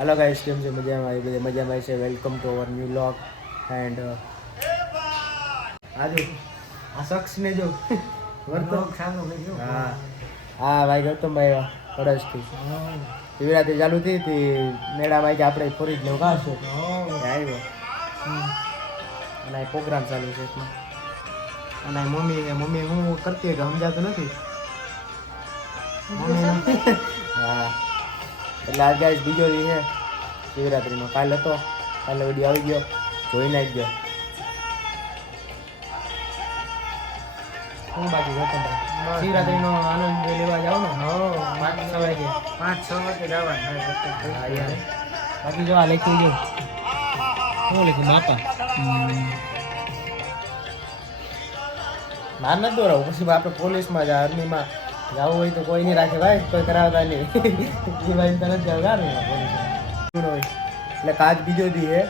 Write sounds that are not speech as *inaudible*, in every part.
Hello guys કેમ છે? મજામાં? આવી બધી મજામાં આવી છે welcome to our new vlog and આજે આ શખ્સને જો વર્તો હા. હા ભાઈ ગૌતમભાઈ પડસથી શિવરાત્રી ચાલુ થઈ હતી. મેળામાં કે આપણે ફરી જ લેવું કાશું આવ્યો. અને આ પ્રોગ્રામ ચાલુ છે એટલે. અને મમ્મી મમ્મી હું કરતી હોય કે સમજાતું નથી? મમ્મી હા. એટલે આજે આજ બીજો દી છે. શિવરાત્રીનો. કાલ હતો. કાલે વીડિયો આવી ગયો. જોઈ ગયો. શું બાકી ગૌતમભાઈ શિવરાત્રિનો આનંદ લેવા જાવ ને? પાંચ છ વાગે. પાંચ છ વાગે જવાનું. બાકી જો આ લખ્યું જો શું લખ્યું? માપા માર નથી દોરાવું. પછી આપણે પોલીસમાં જ આર્મીમાં. જવું હોય તો કોઈ નહીં રાખે ભાઈ કોઈ કરાવતા નહીં. એ ભાઈ તરત જાવ પોલીસમાં એટલે કાચ બીજો દી હે.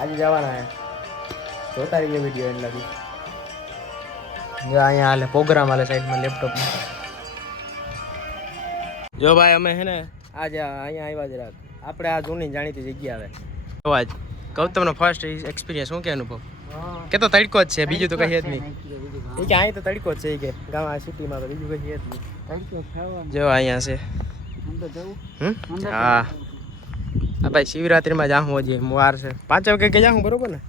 આજે જવાના હે. જોતા રહીએ વીડિયો એટલે બી જો અહીંયા હાલે પ્રોગ્રામ હાલે સાઈડમાં લેપટોપમાં જો ભાઈ અમે હે ને આજે અહીંયા આવ્યા જ રાખ આપણે આ જૂની જાણીતી જગ્યા આવે અવાજ ગૌતમનો ફર્સ્ટ એક્સપિરિયન્સ શું કે અનુભવ? કે તો તડકો જ છે બીજું તો કહીએ જ નહીં. એ કે અહીં તો તડકો જ છે એ કે ગામ આ સિટીમાં તો બીજું કહીએ જ નહીં. જો અહીંયા છે. હા. આ ભાઈ શિવરાત્રીમાં જાહું હજી વાર છે. પાંચ વાગે કે જાહું બરોબર ને?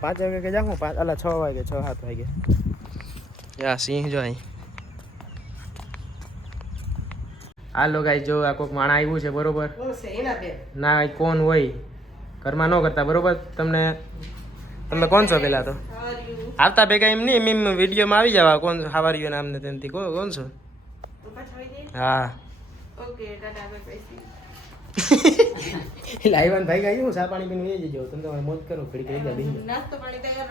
પાંચ વાગે કે જાહું પાંચ અલા છ વાગે છ સાત વાગે. યા સિંહ જો અહીં. હાલો ગાઈ જો આ કોઈક માણા આવ્યું છે બરોબર? ના કોણ હોય? ઘરમાં ન કરતા બરોબર? તમને તમે કોણ છો પેલા તો? આવતા ભેગા એમ નહીં એમ વિડીયોમાં આવી જવા. કોણ હાવાર્યું નામ નામને તેમથી કોણ કોણ છો? હા. *laughs* એટલે ભાઈ ગાઈ હું ચા પાણી પીને વેચી જજો તમે તમારે મોજ કરો ઘડી ઘડી જા બેસી જાઓ.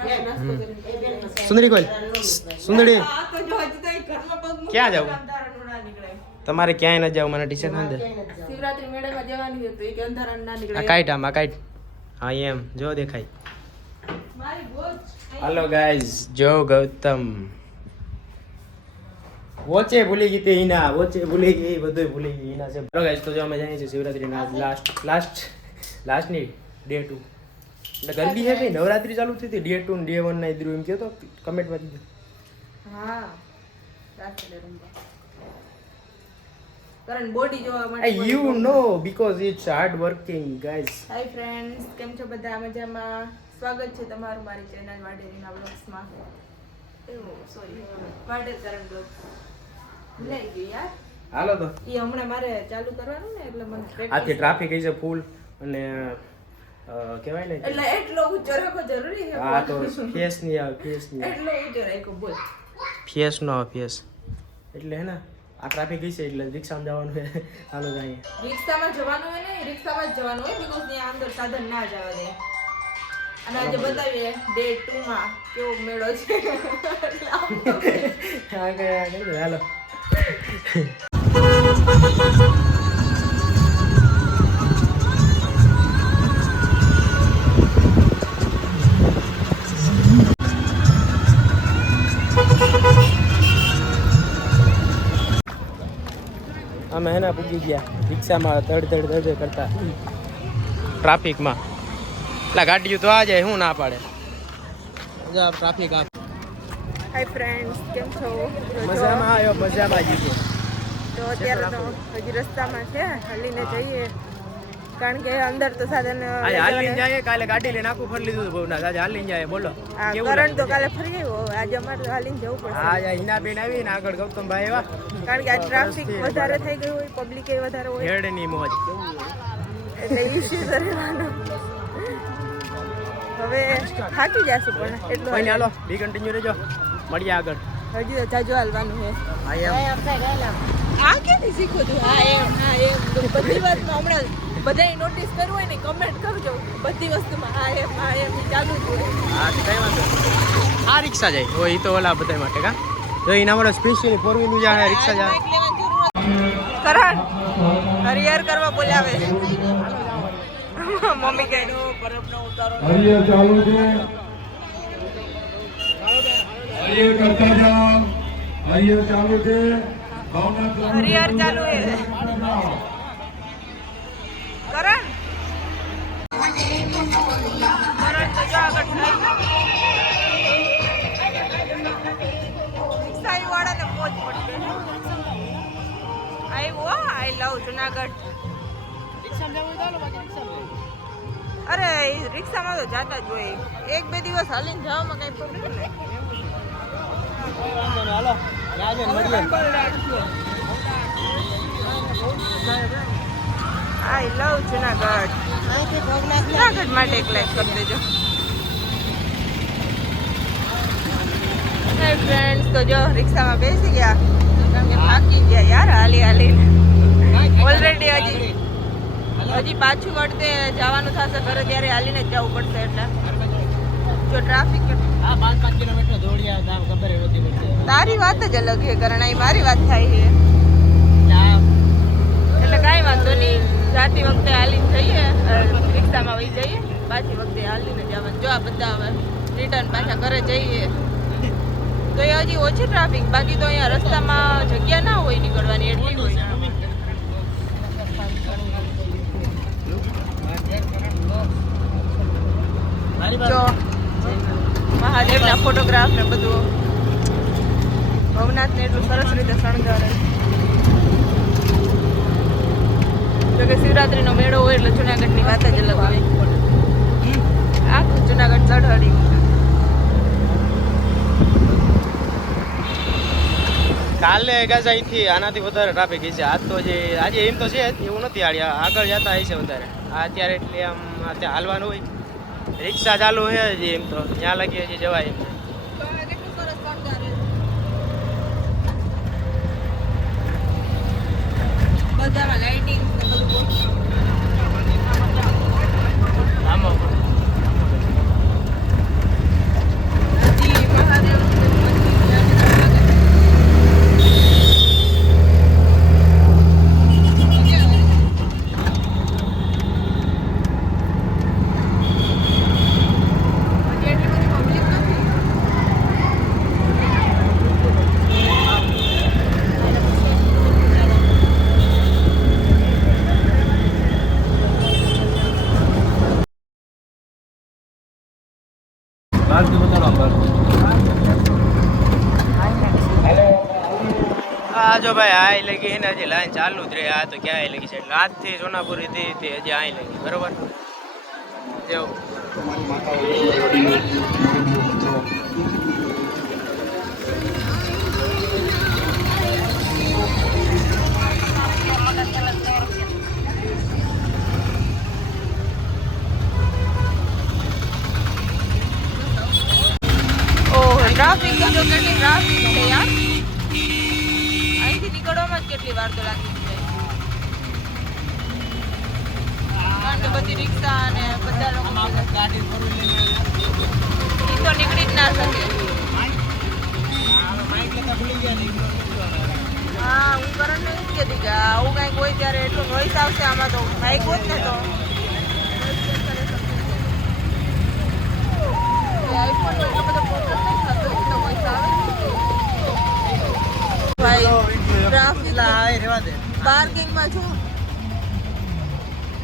સુંદરી કોલ સુંદરી. ક્યાં જાવ? તમારે ક્યાંય ન જાવ મને ટીશર્ટ અંદર. શિવરાત્રી મેળામાં જવાની હતી કે અંધારા ના આ કાઈટ આ કાઈટ હા એમ. જો દેખાય. મારી હાલો ગાઈઝ જો ગૌતમ. વોચે ભૂલી ગઈ હતી હિના. વોચે ભૂલી ગઈ બધું ભૂલી ગઈ હિના છે. બરો ગાઈઝ તો જો અમે જાણીએ છીએ શિવરાત્રીના લાસ્ટ લાસ્ટ લાસ્ટની ડે ટુ એટલે ગરબી છે ભાઈ? નવરાત્રી ચાલુ થઈ હતી. ડે ટુ ને ડે વન ના ઇદ્રુ એમ કહેતો. કમેન્ટમાં દીધું હા. કરણ બોડી જોવા માટે you know because it's hard working guys hi friends કેમ છો બધા? મજામાં? સ્વાગત છે તમારું મારી ચેનલ વાડેરીના બ્લોગ્સમાં એવું સોરી વાડેર કરણ બ્લોગ ભૂલાઈ ગયું યાર. હાલો તો. એ હમણાં મારે ચાલુ કરવાનું ને એટલે મને આથી ટ્રાફિક છે ફૂલ અને કહેવાય ને એટલે એટલો ઊંચો રાખો જરૂરી છે હા તો ફેસ નહીં આવે ફેસ નહીં એટલો ઊંચો રાખો બોલ. ફેસ નો ફેસ એટલે હે ને આ ટ્રાફિક છે એટલે રિક્ષામાં જવાનું છે. *laughs* હાલો જાય રિક્ષામાં જવાનું હોય ને રિક્ષામાં જ જવાનું હોય બીકોઝ ત્યાં અંદર સાધન ના જવા દે અને આજે બતાવીએ ડે ટુ માં કેવો મેળો છે. *laughs* એટલે આમ *laughs* હા કઈ આ કઈ દે, હાલો. અમે હેના પૂગી ગયા. રિક્ષામાં ધડ ધડ ધડ કરતા. ટ્રાફિકમાં. એટલે ગાડીઓ તો આ જાય શું ના પાડે. જો ટ્રાફિક આ. હાય ફ્રેન્ડ્સ કેમ છો? મજામાં આવ્યો મજામાં જીતો તો અત્યારે તો હજી રસ્તામાં છે હલીને જઈએ. કારણ કે અંદર તો સાધન આજે હાલીને જાય કાલે ગાડી લઈને આખું ફરી લીધું ભવનાથ. આજે હાલીને જાય બોલો. આ કરણ તો કાલે ફરી આવ્યો. આજે અમારે તો હાલીને જવું પડશે. આજે હિના બેન આવી ને આગળ ગૌતમભાઈ એવા કારણ કે આ ટ્રાફિક વધારે થઈ ગયું હોય પબ્લિક એ વધારે હોય. હેડની મોજ. એટલે ઇશ્યુ રહેવાનો. હવે થાકી જશે પણ કોઈ એટલું હાલો. બી કન્ટિન્યુ રહેજો. મળીએ આગળ. હજી તો જાજો હાલવાનું છે. આ ક્યાંથી શીખો તું હા એમ હા એમ બધી વાત હમણાં બધાય નોટિસ કરવું હોય ને કમેન્ટ કરજો. બધી વસ્તુમાં હા એમ હા એમ ચાલુ જ હોય. હા તો કઈ વાંધો નહીં. આ રિક્ષા જાય. હોય એ તો ઓલા બધા માટે કા? તો એના માટે સ્પેશિયલી ફોર વ્હીલનું જાય રિક્ષા જાય કરણ હરિયર કરવા બોલાવે મમ્મી કહે. હરિયર ચાલુ છે. હરિયર કરતા જાઓ. હરિયર ચાલુ છે. ભાવના હરિયર ચાલુ છે. જુનાગઢ અરે રિક્ષામાં તો જાતા જ હોય એક બે દિવસ હાલીને જવામાં કઈ પ્રોબ્લેમ નહીં આઈ લવ જુનાગઢ. જુનાગઢ માટે એક લાઈક કરી દેજો. ફ્રેન્ડ્સ તો જો રિક્ષામાં બેસી ગયા. કેમ કે થાકી ગયા યાર હાલી હાલીને. ઓલરેડી હજી હજી પાછું વળતે જવાનું થશે ઘરે ત્યારે હાલીને જ જવું પડશે એટલે. જો ટ્રાફિક તારી વાત જ અલગ છે કરણાઈ મારી વાત થાય છે એટલે કાંઈ વાંધો નહીં જાતી વખતે હાલીને જઈએ અ, રિક્ષામાં વહી જઈએ પાછી વખતે હાલીને જવાનું જો આ બધા હવે રિટર્ન પાછા ઘરે જઈએ તો એ હજી ઓછી ટ્રાફિક બાકી તો અહીંયા રસ્તામાં જગ્યા ના હોય નીકળવાની એટલી હોય. જો. મહાદેવના ફોટોગ્રાફ ને બધું. ભવનાથને એટલું સરસ રીતે શણગારે. જો કે શિવરાત્રીનો મેળો હોય એટલે જુનાગઢની વાત જ અલગ હોય. આખું જુનાગઢ ચઢાડ્યું કાલે ગાજ અહીંથી આનાથી વધારે ટ્રાફિક છે આજ તો જે આજે એમ તો છે એવું નથી આડ્યા આગળ જતા હશે વધારે. આ અત્યારે એટલે આમ અત્યારે હાલવાનું હોય. રિક્ષા ચાલુ છે જે એમ તો. ત્યાં લાગી હજી જવાય એમ. છે. બધામાં લાઇટિંગ આમાં આ જો ભાઈ આ લગી એને હજી લાઈન ચાલુ જ રહે. આ તો ક્યાંય લગી છે એટલે આજથી સોનાપુરી હતી, તે હજી આઈ લગી. બરોબર? જેવું પાર્કિંગમાં છું?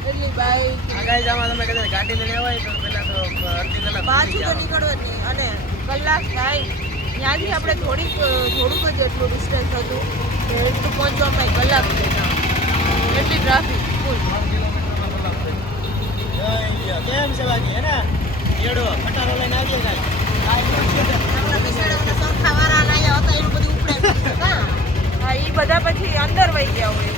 એટલી બાઈક આગાઈ જવામાં તમે કદાચ ગાડી લઈને હોય તો પેલા તો અડધી કલાક પાછું તો નીકળવું નહીં અને કલાક થાય. ત્યાંથી આપણે થોડીક થોડુંક જ એટલું ડિસ્ટન્સ હતું. એટલું પહોંચવામાં કલાક થઈ એટલી ટ્રાફિક ફૂલ કેમ છે બાકી હે ને? એડો કટારો લઈને આવીએ કાંઈ. *laughs* હા એ બધા પછી અંદર વહી ગયા હોય.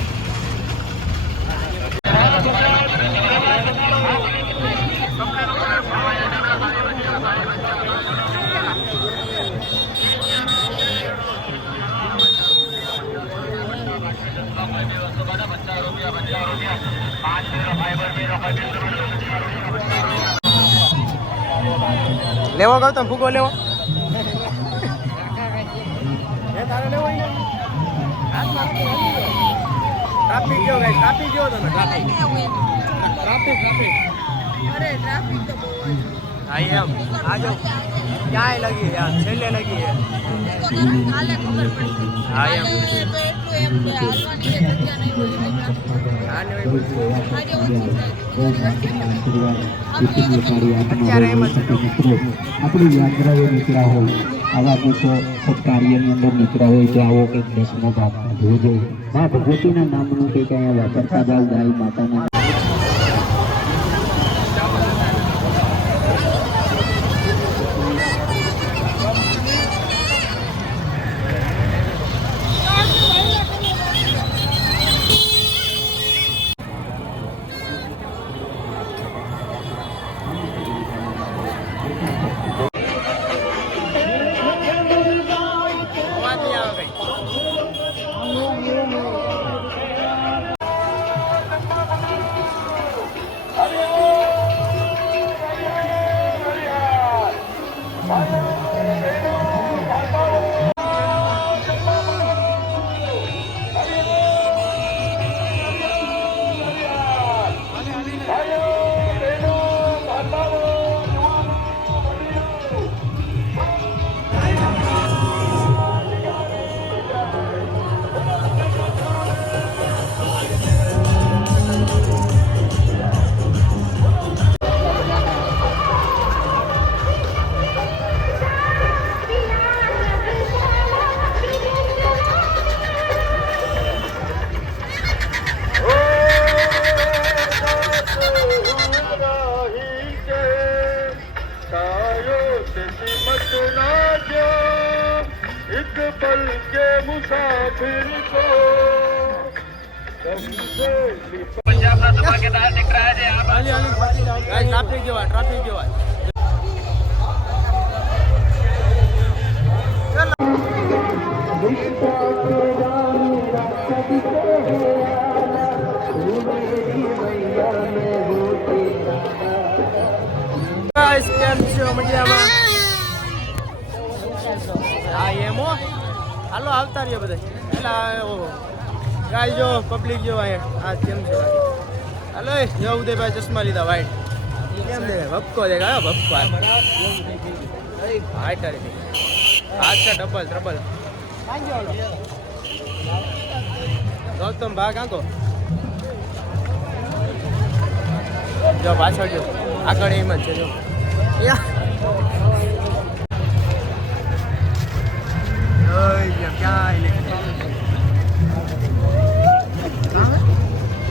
લેવો ગૌતમ ભૂગો લેવો. ટ્રાફિક જો ગાઈસ ટ્રાફિક જો તમે. ટ્રાફિક ટ્રાફિક ટ્રાફિક અરે ટ્રાફિક તો બહુ જ. હા એમ. આજો ક્યાંય લગી યાર છેલ્લે લગી હે કાલે ખબર પડી હા, એમ. તો એટલું એમ કે હાલવાની જગ્યા નહીં હોય આ જ. આજે ઓછી છે અત્યારે એમ જ. આપણી યાત્રાઓ નીકળ્યા હોય. આવા દેશો સત્કાર્યની અંદર નીકળ્યા હોય તો આવો કંઈક દસમો ભાગ જોવો મા ભગવતીના નામનું કંઈક અહીંયા વાપરતા જાવ ગાય માતાના આવતા રહ્યો બધા. એટલે ઓહો ગાય જો પબ્લિક જો અહીંયા આ કેમ છે? હલો જો ઉદયભાઈ, ચશ્મા લીધા વાઈટ કેમ દે ભપકો દે ગયો ભપકો. હાઈટ આવી હાથ છે ડબલ ડબલ ગૌતમ ભાગ આંકો જો, પાછળ જો. આગળ એમ જ છે, જો. યા. ઓય યા ક્યાં લે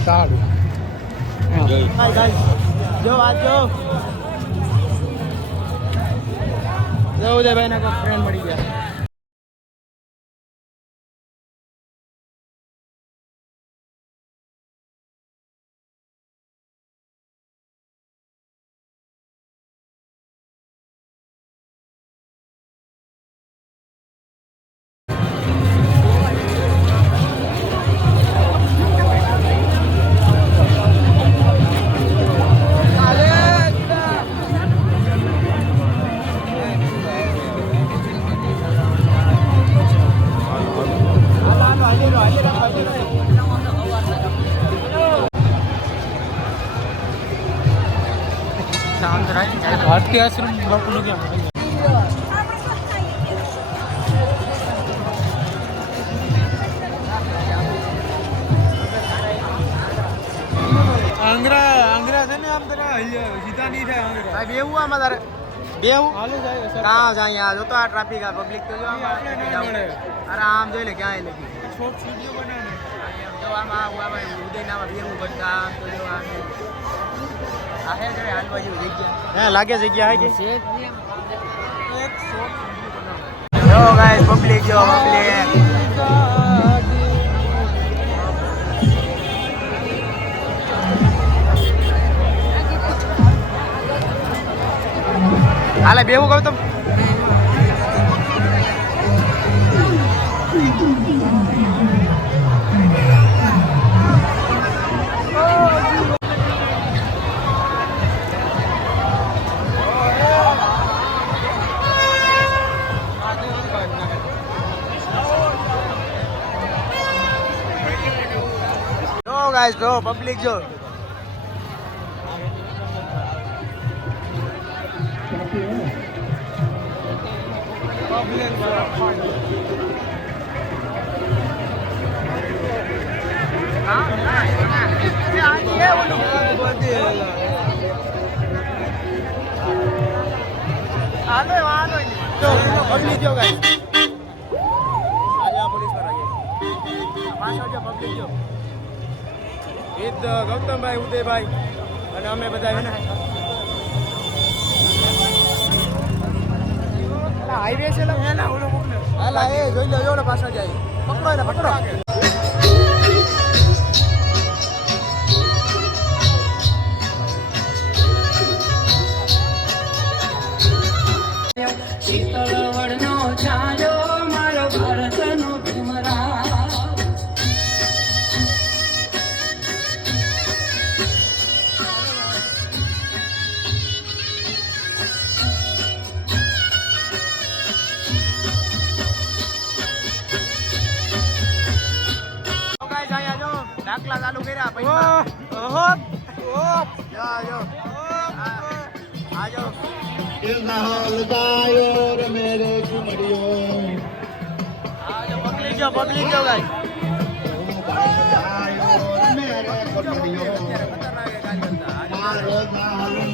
સારું હાય ગાઈસ જો આ જો જો ઉદયભાઈ ના કોઈ ફ્રેન્ડ મળી ગયા ભારતીય આશ્રમ બાપુનું ક્યાં આંગરા આંગરા છે ને આમ તને સીધા નહીં થાય આંગરા. સાહેબ એવું આમાં તારે? બેવું હાલો જાય સર કાં જાય અહીંયા જો તો આ ટ્રાફિક આ પબ્લિક તો જો આમાં. આપણે ના મળે. અરે આમ જોઈ લે ક્યાંય નથી. શોર્ટ વીડિયો બનાવે. જો આમાં આવું આમાં ઉદયનામાં બેવું કરતા આમ તો જો આમ. આ હે લાગે જગ્યા હે કે જો ગાઈસ પબ્લિક જો હાલે બેવું કહું રશ જો પબ્લિક જો. આનો આનો જો જો ગાઈસ. આલા પોલીસ પર જો પબ્લિક જો. ઈદ ગૌતમભાઈ ઉદયભાઈ. અને અમે બધા હાઈવે છે હાલા એ જોઈ લો પાછળ જાય. પકડો એને પકડો. ચાલુ કર્યા પૈસા. ઓહો ઓહો. જો જો આ જો આ જો પબ્લિક જો પબ્લિક જો ગાઈસ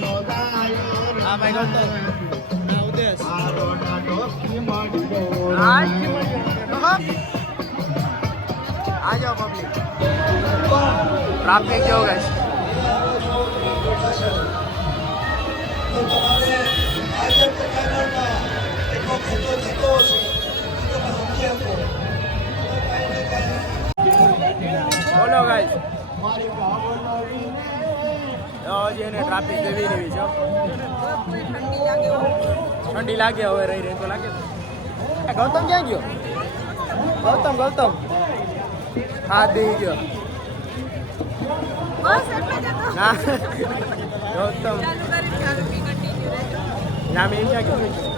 હા ભાઈ ગૌતમ હા, ઉદેશ આજો પબ્લિક. ટ્રાફિક જેવો ગાઈસ બોલો ગાઈસ હજી એને ટ્રાફિક જેવી રહી છે ઠંડી લાગે ઠંડી લાગે હવે રહી રહી તો લાગે એ ગૌતમ ક્યાં ગયો ગૌતમ ગૌતમ હા દે ગયો ના ગૌતમ ના મેં ક્યાં ગયો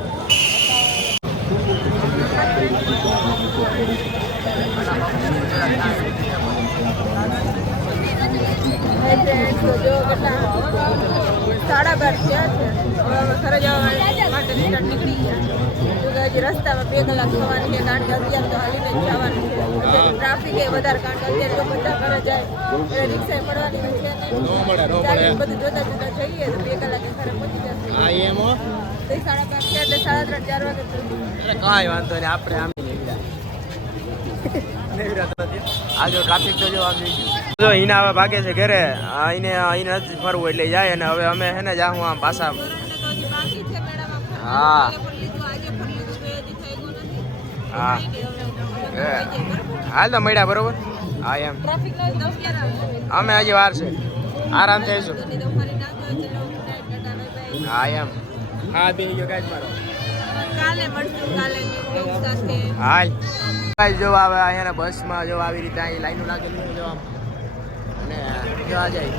સાડા બાર થયા છે. હવે ઘરે જવા માટે નીકળી ગયા. જો કે હજી રસ્તામાં બે કલાક થવાની છે કારણ કે અત્યારે તો હાલીને જ જવાનું છે. ટ્રાફિક એ વધારે કારણ કે અત્યારે જો બધા ઘરે જાય રિક્ષા મળવાની છે બધું જોતા જોતા જઈએ તો બે કલાક ઘરે પહોંચી જશે. હા એમ હો. તો ઈ સાડા પાંચ એટલે સાડા ત્રણ ચાર વાગે કાંઈ વાંધો નહીં આપણે આમ ટ્રાફિક તો જો આમ જો હિના હવે ભાગે છે ઘરે એને અહીં નથી ફરવું એટલે જાય અને હવે અમે હે ને જાઉં આમ પાછા. હા. હા. હાલ તો મળ્યા, બરોબર? હા, એમ. અમે હજી વાર છે. બાય બાય હા, એમ. હા બે ગયો કાંઈ મારો. હાલ. ગાઈસ, જો આવે અહીંયા બસમાં જો આવી રીતે અહીં લાઈનો લાગેલી જો આમ. અને જો આ જાય.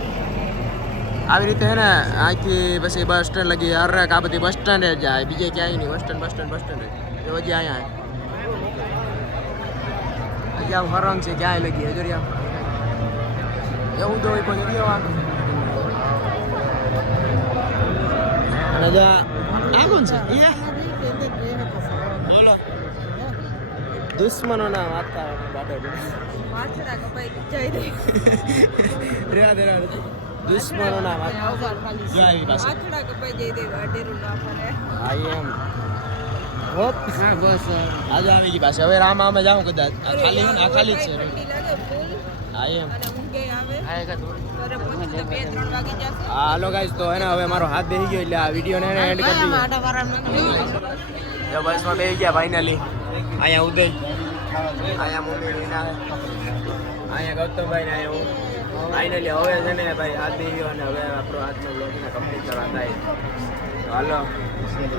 આવી રીતે હે ને, અહીંથી પછી બસ સ્ટેન્ડ લગી અરે આ બધી બસ સ્ટેન્ડ જ જાય. બીજે ક્યાંય નહીં, bus stand bus stand bus stand જો હજી અહીંયા. આમ હરંગ છે ક્યાંય લગી હજુ આમ એવું તો હોય પણ અને જો આ કોણ છે? બોલો. દુશ્મનોના વાતાવરણ બાટો રેવા દે રેવા દે દુશ્મનોના વાત જો આવી પાસે માથડા કપાઈ જઈ દે વાડેરું ના ફરે આઈ એમ. હોપ હા બસ આજે આવી ગઈ પાસે હવે રામ આમે જાઉં કદાચ. આ ખાલી છે ને આ ખાલી જ છે. એમ. તો હા હાલો ગાઈસ તો ને હવે મારો હાથ બેસી ગયો એટલે આ વીડિયો ને એન્ડ કરી દઈએ. જો બસમાં બેસી ગયા ફાઇનલી અહીંયા ઉદય. અહીંયા મમ્મી અહીંયા ગૌતમભાઈ ને અહીંયા હું. ફાઇનલી હવે છે ને ભાઈ ગયો અને હવે આપણો આજનો બ્લોગને કમ્પ્લીટ કરવા થાય. તો હાલો.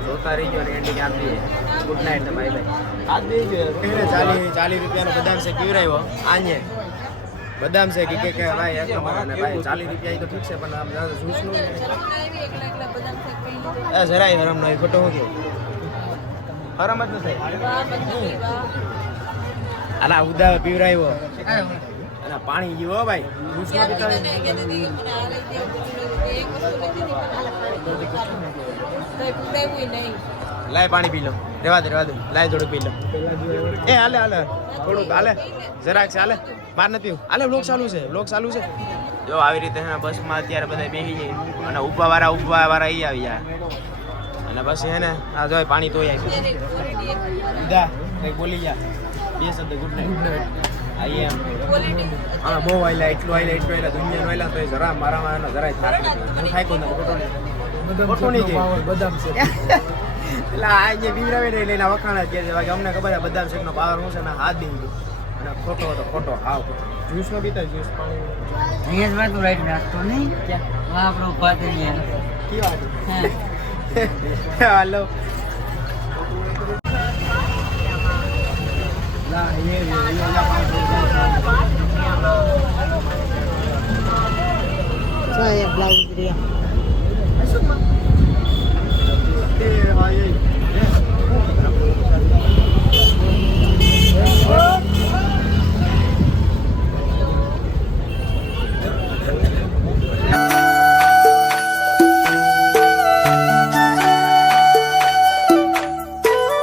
જોતા રહી ગયો ને એન્ડિંગ આપી ગુડ નાઇટ ને બાય બાય હાથ બેસી ગયો ચાલી ચાલીસ રૂપિયાનો બદામ શેક પીવરાવ્યો આને. બદામ શેક કે કે ભાઈ એક તમારા અને ભાઈ ચાલીસ રૂપિયા તો ઠીક છે પણ આમ જૂસનું આવી નું એ જરાય હરમ નહીં ખોટો હું કેવું હરમ જ નથી અલા ઉદા પીવરાવ્યો અને પાણી જીવો ભાઈ જૂસમાં પીતા કંઈ લાય પાણી પી લો. રેવા દે રેવા દે. લાય થોડુંક પી લો. એ હાલે હાલે. થોડુંક હાલે. જરાક છે હાલે. નથી હાલે બ્લોક ચાલુ છે બ્લોક ચાલુ છે. જો આવી રીતે બસમાં અત્યારે બધા બેસી જાય અને ઊભા વાળા ઊભા વાળા ઈ આવી જાય અને બસ હે ને આ જો પાણી તોય આવી દા કઈ બોલી જા. બે શબ્દ good night good night I am. હા બહુ આયલા એટલું આયલા એટલું આયલા. દુનિયાનું આયલા તો જરા મારામાં મારા જરાય થાય હું થાક્યો નથી ખોટો નહીં જાય બદામ છે *laughs* એટલે આ જે બીવરાવે ને એટલે એના વખાણ જ કે છે અમને ખબર છે બદામ શેકનો પાવર શું છે ને હાથ દઈ ગયો. અને ખોટો હતો ખોટો હાવ જ્યુસ નો પીતા જ્યુસ પાણી? અહીંયા જ વાતું રાઈટ નાખતો નહીં. હા આપણો થઈને કી વાત? હા. *laughs* હાલો. ના એ એ બ્લાઉઝ એ ભાઈ